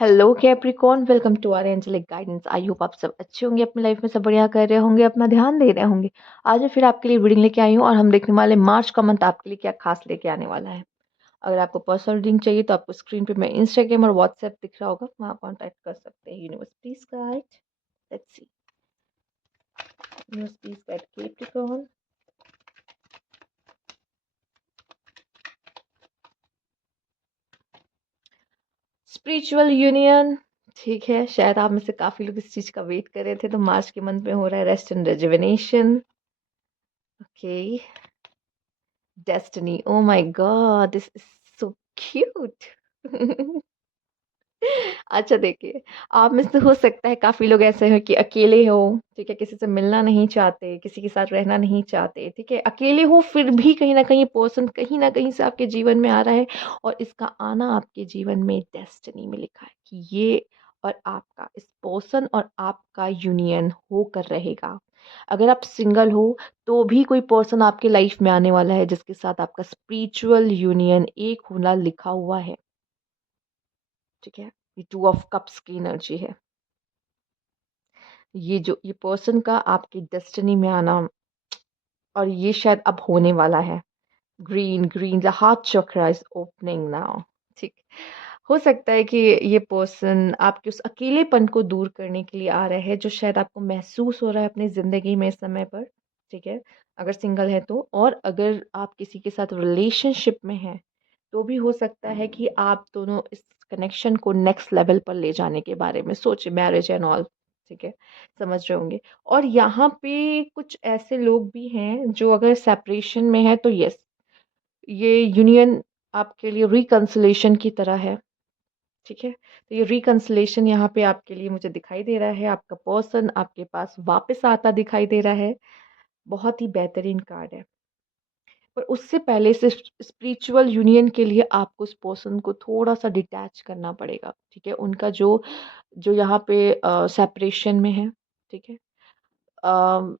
Hello Capricorn, welcome to our angelic guidance. I hope आप सब अच्छे होंगे, अपनी लाइफ में सब बढ़िया कर रहे होंगे, अपना ध्यान दे रहे होंगे। आज मैं फिर आपके लिए रीडिंग लेके आई हूँ और हम देखने वाले मार्च का मंथ आपके लिए क्या खास लेके आने वाला है। अगर आपको पर्सनल रीडिंग चाहिए तो आपको स्क्रीन पे मैं इंस्टाग्राम और व्हाट्सएप दिख रहा होगा, वहाँ कॉन्टैक्ट कर सकते हैं। Universe please guide, let's see. Universe please guide Capricorn. Spiritual union. ठीक है, शायद आप में से काफी लोग इस चीज का वेट कर रहे थे। तो मार्च के मंथ में हो रहा है rest and rejuvenation. Okay. Destiny. Oh my God, this is so cute. अच्छा देखिए, आप में से हो सकता है काफी लोग ऐसे हैं कि अकेले हो, ठीक है, किसी से मिलना नहीं चाहते, किसी के साथ रहना नहीं चाहते, ठीक है, अकेले हो फिर भी कहीं ना कहीं पर्सन कहीं ना कहीं से आपके जीवन में आ रहा है। और इसका आना आपके जीवन में डेस्टिनी में लिखा है कि ये और आपका, इस पर्सन और आपका यूनियन होकर रहेगा। अगर आप सिंगल हो तो भी कोई पर्सन आपके लाइफ में आने वाला है जिसके साथ आपका स्पिरिचुअल यूनियन एक होना लिखा हुआ है। ठीक है, ये टू ऑफ कप्स की एनर्जी है। ये पर्सन का आपकी डेस्टिनी में आना, और ये शायद अब होने वाला है। Green green, the heart chakra is opening now. ठीक, हो सकता है कि ये पर्सन आपके उस अकेलेपन को दूर करने के लिए आ रहा है जो शायद आपको महसूस हो रहा है अपनी ज़िंदगी में इस समय पर। ठीक है, अगर सिंगल है तो, और अगर आप किसी के साथ रिलेशनशिप में हैं तो भी हो सकता है कि आप दोनों इस कनेक्शन को नेक्स्ट लेवल पर ले जाने के बारे में सोचे, मैरिज एंड ऑल। ठीक है, समझ रहे होंगे। और यहाँ पे कुछ ऐसे लोग भी हैं जो अगर सेपरेशन में है तो यस, ये यूनियन आपके लिए रिकंसिलेशन की तरह है। ठीक है, तो ये रिकंसिलेशन यहाँ पे आपके लिए मुझे दिखाई दे रहा है। आपका पर्सन आपके पास वापस आता दिखाई दे रहा है। बहुत ही बेहतरीन कार्ड है। पर उससे पहले से स्पिरिचुअल यूनियन के लिए आपको उस पर्सन को थोड़ा सा डिटैच करना पड़ेगा। ठीक है, उनका जो जो यहाँ पे सेपरेशन में है। ठीक है, अम,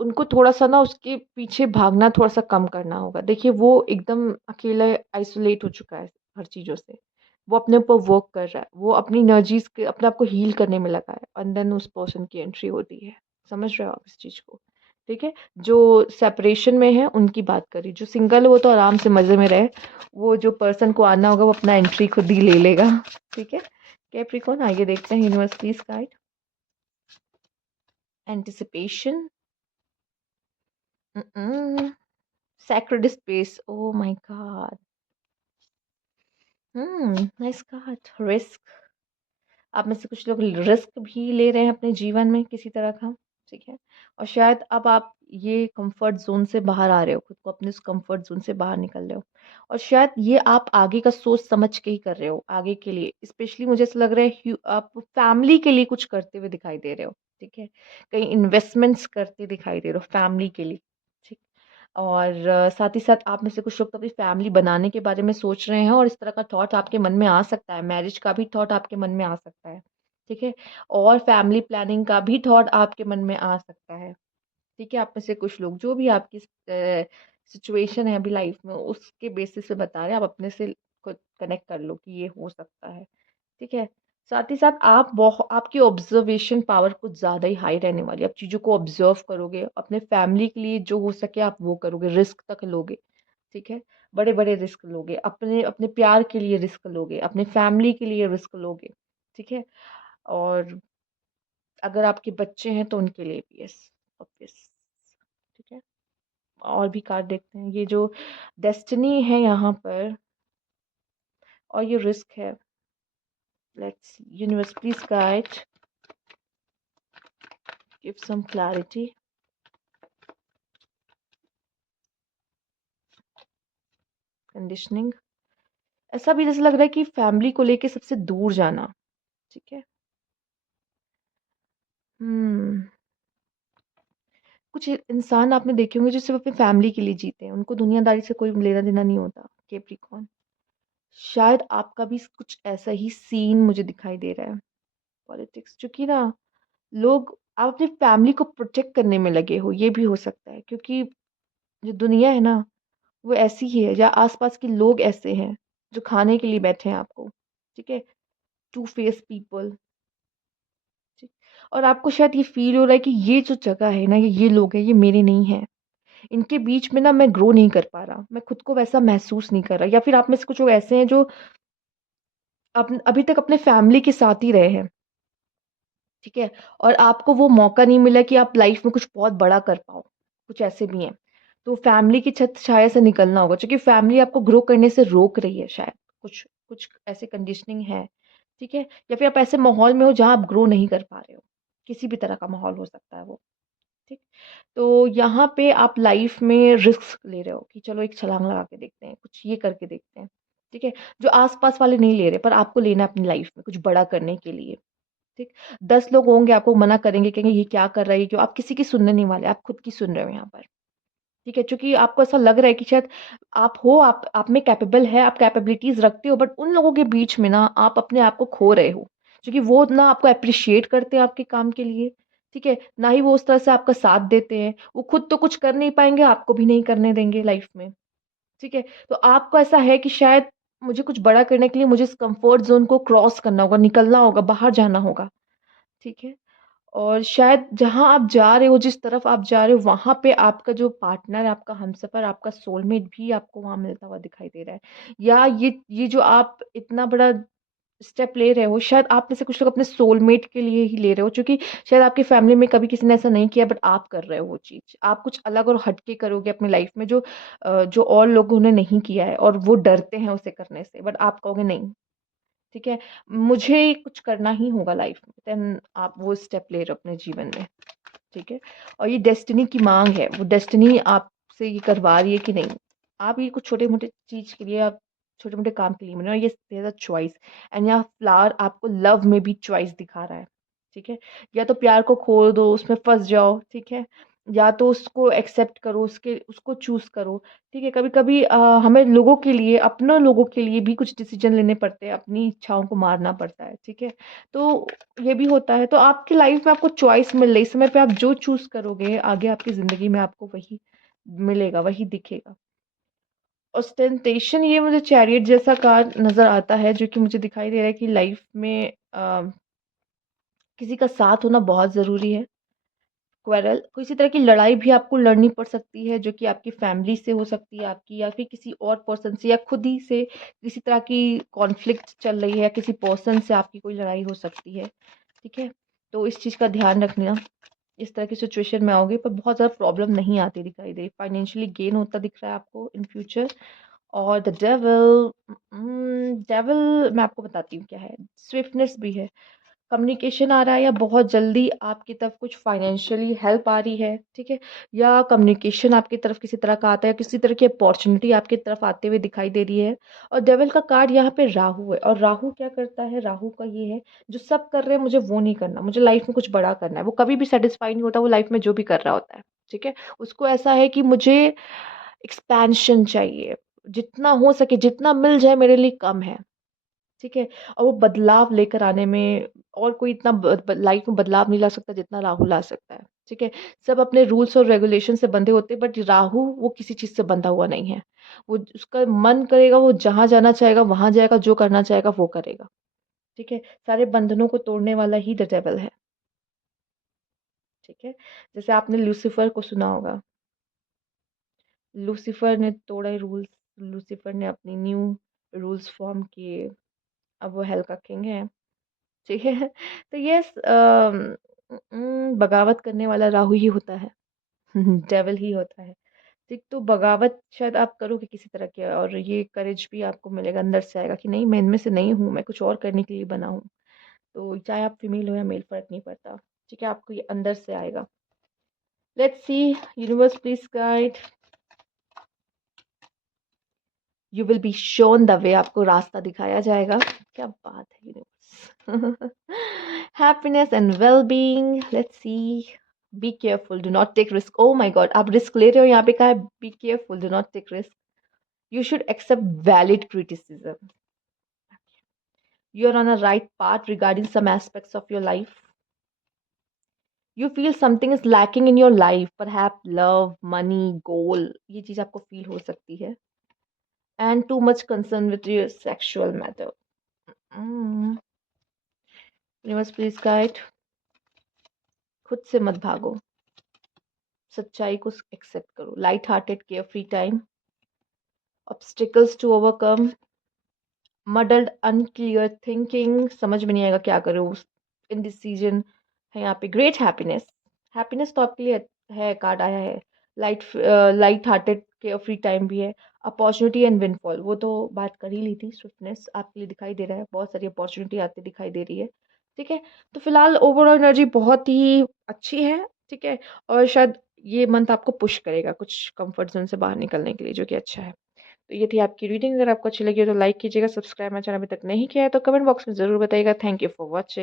उनको थोड़ा सा ना उसके पीछे भागना थोड़ा सा कम करना होगा। देखिए, वो एकदम अकेला आइसोलेट हो चुका है हर चीज़ों से। वो अपने ऊपर वर्क कर रहा है, वो अपनी एनर्जीज के अपने आप को हील करने में लगा है, एंड देन उस पर्सन की एंट्री होती है। समझ रहे हो आप इस चीज़ को? ठीक है, जो सेपरेशन में है उनकी बात करी, जो सिंगल है वो तो आराम से मज़े में रहे। वो जो पर्सन को आना होगा वो अपना एंट्री खुद ही ले लेगा। ठीक है, कैप्रिकॉर्न, आइए देखते हैं universe please guide. Anticipation. Sacred space. Oh my God. Nice card. Risk. आप में से कुछ लोग रिस्क भी ले रहे हैं अपने जीवन में किसी तरह का। ठीक है, और शायद अब आप ये कंफर्ट जोन से बाहर आ रहे हो, खुद को अपने उस कंफर्ट जोन से बाहर निकल रहे हो। और शायद ये आप आगे का सोच समझ के ही कर रहे हो, आगे के लिए स्पेशली मुझे ऐसा लग रहा है आप फैमिली के लिए कुछ करते हुए दिखाई दे रहे हो। ठीक है, कहीं इन्वेस्टमेंट्स करते दिखाई दे रहे हो फैमिली के लिए। ठीक, और साथ ही साथ आप में से कुछ लोग तो अपनी फैमिली बनाने के बारे में सोच रहे हैं, और इस तरह का थॉट आपके मन में आ सकता है। मैरिज का भी थॉट आपके मन में आ सकता है। ठीक है, और फैमिली प्लानिंग का भी थॉट आपके मन में आ सकता है। ठीक है, आप में से कुछ लोग जो भी आपकी सिचुएशन है अभी लाइफ में उसके बेसिस पे बता रहे हैं, आप अपने से खुद कनेक्ट कर लो कि ये हो सकता है। ठीक है, साथ ही साथ आप बहुत, आपकी ऑब्जर्वेशन पावर कुछ ज़्यादा ही हाई रहने वाली है। आप चीज़ों को ऑब्जर्व करोगे, अपने फैमिली के लिए जो हो सके आप वो करोगे, रिस्क तक लोगे। ठीक है, बड़े बड़े रिस्क लोगे, अपने अपने प्यार के लिए रिस्क लोगे, अपने फैमिली के लिए रिस्क लोगे। ठीक है, और अगर आपके बच्चे हैं तो उनके लिए भी यस, ऑब्वियस। ठीक है, और भी कार्ड देखते हैं। ये जो डेस्टिनी है यहाँ पर और ये रिस्क है। Let's universe please guide, give some clarity. Conditioning. ऐसा भी जैसे लग रहा है कि फैमिली को लेके सबसे दूर जाना। ठीक है, हम्म कुछ इंसान आपने देखे होंगे जो सिर्फ अपनी फैमिली के लिए जीते हैं, उनको दुनियादारी से कोई लेना देना नहीं होता। कैप्रिकॉर्न, शायद आपका भी कुछ ऐसा ही सीन मुझे दिखाई दे रहा है। पॉलिटिक्स, क्योंकि ना लोग, आप अपनी फैमिली को प्रोटेक्ट करने में लगे हो, ये भी हो सकता है। क्योंकि जो दुनिया है ना वो ऐसी ही है, या आसपास के लोग ऐसे हैं जो खाने के लिए बैठे हैं आपको। ठीक है, टू फेस पीपल। ठीक। और आपको शायद ये फ़ील हो रहा है कि ये जो जगह है ना, ये लोग हैं, ये मेरे नहीं हैं। इनके बीच में ना मैं ग्रो नहीं कर पा रहा, मैं खुद को वैसा महसूस नहीं कर रहा, या फिर आप में से कुछ लोग ऐसे हैं जो अभी तक अपने फैमिली के साथ ही रहे हैं, ठीक है? और आपको वो मौका नहीं मिला कि आप लाइफ़ में कुछ बहुत बड़ा कर पाओ, कुछ ऐसे भी हैं। तो फैमिली की छत छाया से निकलना होगा, क्योंकि फैमिली आपको ग्रो करने से रोक रही है शायद, कुछ कुछ ऐसी कंडीशनिंग है, ठीक है? या फिर आप ऐसे माहौल में हो जहाँ आप ग्रो नहीं कर पा रहे हो, किसी भी तरह का माहौल हो सकता है वो। ठीक। तो यहाँ पे आप लाइफ में रिस्क ले रहे हो कि चलो एक छलांग लगा के देखते हैं, कुछ ये करके देखते हैं, ठीक है? जो आस-पास वाले नहीं ले रहे, पर आपको लेना है अपनी लाइफ में कुछ बड़ा करने के लिए, ठीक? 10 लोग होंगे आपको मना करेंगे, कहेंगे ये क्या कर रहा है, ये क्यों? आप किसी की सुनने नहीं वाले, आप खुद की सुन रहे हो यहाँ पर, ठीक है? क्योंकि आपको ऐसा लग रहा है कि शायद आप में कैपेबल है, आप कैपेबिलिटीज़ रखते हो, बट उन लोगों के बीच में ना आप अपने आप को खो रहे हो। क्योंकि वो ना आपको एप्रिशिएट करते हैं आपके काम के लिए, ठीक है? ना ही वो उस तरह से आपका साथ देते हैं। वो खुद तो कुछ कर नहीं पाएँगे, आपको भी नहीं करने देंगे लाइफ़ में, ठीक है? तो आपको ऐसा है कि शायद मुझे कुछ बड़ा करने के लिए मुझे इस कम्फर्ट ज़ोन को क्रॉस करना होगा, निकलना होगा, बाहर जाना होगा, ठीक है? और शायद जहाँ आप जा रहे हो, जिस तरफ आप जा रहे हो, वहाँ पे आपका जो पार्टनर है, आपका हमसफ़र, आपका सोलमेट भी आपको वहाँ मिलता हुआ दिखाई दे रहा है। या ये जो आप इतना बड़ा स्टेप ले रहे हो, शायद आप में से कुछ लोग अपने सोलमेट के लिए ही ले रहे हो, क्योंकि शायद आपकी फैमिली में कभी किसी ने ऐसा नहीं किया, बट आप कर रहे हो वो चीज़। आप कुछ अलग और हट के करोगे अपनी लाइफ़ में, जो और लोगों ने नहीं किया है, और वो डरते हैं उसे करने से, बट आप कहोगे नहीं। ठीक है? मुझे कुछ करना ही होगा लाइफ़ में, देन आप वो स्टेप ले रहे हो अपने जीवन में, ठीक है? और ये डेस्टिनी की माँग है, वो डेस्टिनी आपसे ये करवा रही है कि नहीं, आप ये कुछ छोटे-मोटे चीज़ के लिए, आप छोटे-मोटे काम के लिए बने हो, ये देयर अ चॉइस। एंड यहाँ फ्लावर आपको लव में भी चॉइस दिखा रहा है, ठीक है? या तो प्यार को खो दो, उसमें फँस जाओ, ठीक है? या तो उसको एक्सेप्ट करो, उसको चूज़ करो, ठीक है? कभी-कभी हमें लोगों के लिए, अपने लोगों के लिए भी कुछ डिसीज़न लेने पड़ते हैं, अपनी इच्छाओं को मारना पड़ता है, ठीक है? तो ये भी होता है। तो आपकी लाइफ़ में आपको चॉइस मिल रही है, इस समय पे आप जो चूज़ करोगे, आगे आपकी ज़िंदगी में आपको वही मिलेगा, वही दिखेगा। ऑस्टेंटेशन, ये मुझे चैरियट जैसा कार्ड नज़र आता है, जो कि मुझे दिखाई दे रहा है कि लाइफ़ में किसी का साथ होना बहुत ज़रूरी है। क्वेरल, किसी तरह की लड़ाई भी आपको लड़नी पड़ सकती है, जो कि आपकी फैमिली से हो सकती है आपकी, या फिर किसी और पर्सन से, या खुद ही से किसी तरह की कॉन्फ्लिक्ट चल रही है, या किसी पर्सन से आपकी कोई लड़ाई हो सकती है, ठीक है? तो इस चीज़ का ध्यान रखना। इस तरह की सिचुएशन में आओगे, पर बहुत ज़्यादा प्रॉब्लम नहीं आती दिखाई दे रही। फाइनेंशियली गेन होता दिख रहा है आपको इन फ्यूचर। और द डेविल, डेविल मैं आपको बताती हूँ क्या है। स्विफ्टनेस भी है, कम्युनिकेशन आ रहा है, या बहुत जल्दी आपकी तरफ कुछ फाइनेंशियली हेल्प आ रही है, ठीक है? या कम्युनिकेशन आपकी तरफ किसी तरह का आता है, किसी तरह की अपॉर्चुनिटी आपकी तरफ आते हुए दिखाई दे रही है। और डेविल का कार्ड यहाँ पे राहु है, और राहु क्या करता है, राहु का ये है, जो सब कर रहे हैं मुझे वो नहीं करना, मुझे लाइफ में कुछ बड़ा करना है। वो कभी भी सेटिस्फाई नहीं होता, वो लाइफ में जो भी कर रहा होता है, ठीक है? उसको ऐसा है कि मुझे एक्सपेंशन चाहिए, जितना हो सके, जितना मिल जाए मेरे लिए कम है। ठीक है? और वो बदलाव लेकर आने में, और कोई इतना ब ब लाइफ में बदलाव नहीं ला सकता जितना राहु ला सकता है, ठीक है? सब अपने रूल्स और रेगुलेशन से बंधे होते हैं, बट राहु वो किसी चीज़ से बंधा हुआ नहीं है। वो उसका मन करेगा, वो जहाँ जाना चाहेगा वहाँ जाएगा, जो करना चाहेगा वो करेगा, ठीक है? सारे बंधनों को तोड़ने वाला ही द डेविल है, ठीक है? जैसे आपने लूसिफर को सुना होगा, लूसिफर ने तोड़े रूल्स, लूसिफर ने अपनी न्यू रूल्स फ़ॉर्म किए, अब वो हेल का किंग है। ठीक है। तो यस, बगावत करने वाला राहु ही होता है। डेविल ही होता है। ठीक, तो बगावत शायद आप करोगे किसी तरह की, और ये करेज भी आपको मिलेगा, अंदर से आएगा कि नहीं, मैं इनमें से नहीं हूँ, मैं कुछ और करने के लिए बना हूँ। तो चाहे आप फीमेल हो या मेल, फ़र्क नहीं पड़ता। ठीक है, आपको ये अंदर से आएगा। Let's see, universe please guide, you will be shown the way, आपको रास्ता दिखाया जाएगा। क्या बात है universe! Happiness and well-being, let's see. Be careful, do not take risk. Oh my god! आप रिस्क ले रहे हो, यहाँ पे कहा है be careful, do not take risk. You should accept valid criticism. You're on a right path regarding some aspects of your life. You feel something is lacking in your life, perhaps love, money, goal. ये चीज़ आपको feel हो सकती है. And too much concern with your sexual matter. Mm. Universe please guide. खुद से मत भागो, सच्चाई को एक्सेप्ट करो। Light hearted care free time, obstacles to overcome, muddled unclear thinking, समझ में नहीं आएगा क्या करो, इनडिसीजन है यहाँ पे। ग्रेट हैप्पीनेस, हैप्पीनेस तो आपके लिए है, कार्ड आया है। Light light hearted care free time भी है। अपॉर्चुनिटी एंड विनफॉल, वो तो बात कर ही ली थी। स्विफ्टनेस आपके लिए दिखाई दे रहा है, बहुत सारी अपॉर्चुनिटी आती दिखाई दे रही है। ठीक है, तो फिलहाल ओवरऑल एनर्जी बहुत ही अच्छी है। ठीक है, और शायद ये मंथ आपको पुश करेगा कुछ कंफर्ट जोन से बाहर निकलने के लिए, जो कि अच्छा है। तो ये थी आपकी रीडिंग। अगर आपको अच्छी लगी हो तो लाइक कीजिएगा, सब्सक्राइब मेरा चैनल अभी तक नहीं किया है तो कमेंट बॉक्स में ज़रूर बताइएगा। Thank you for watching.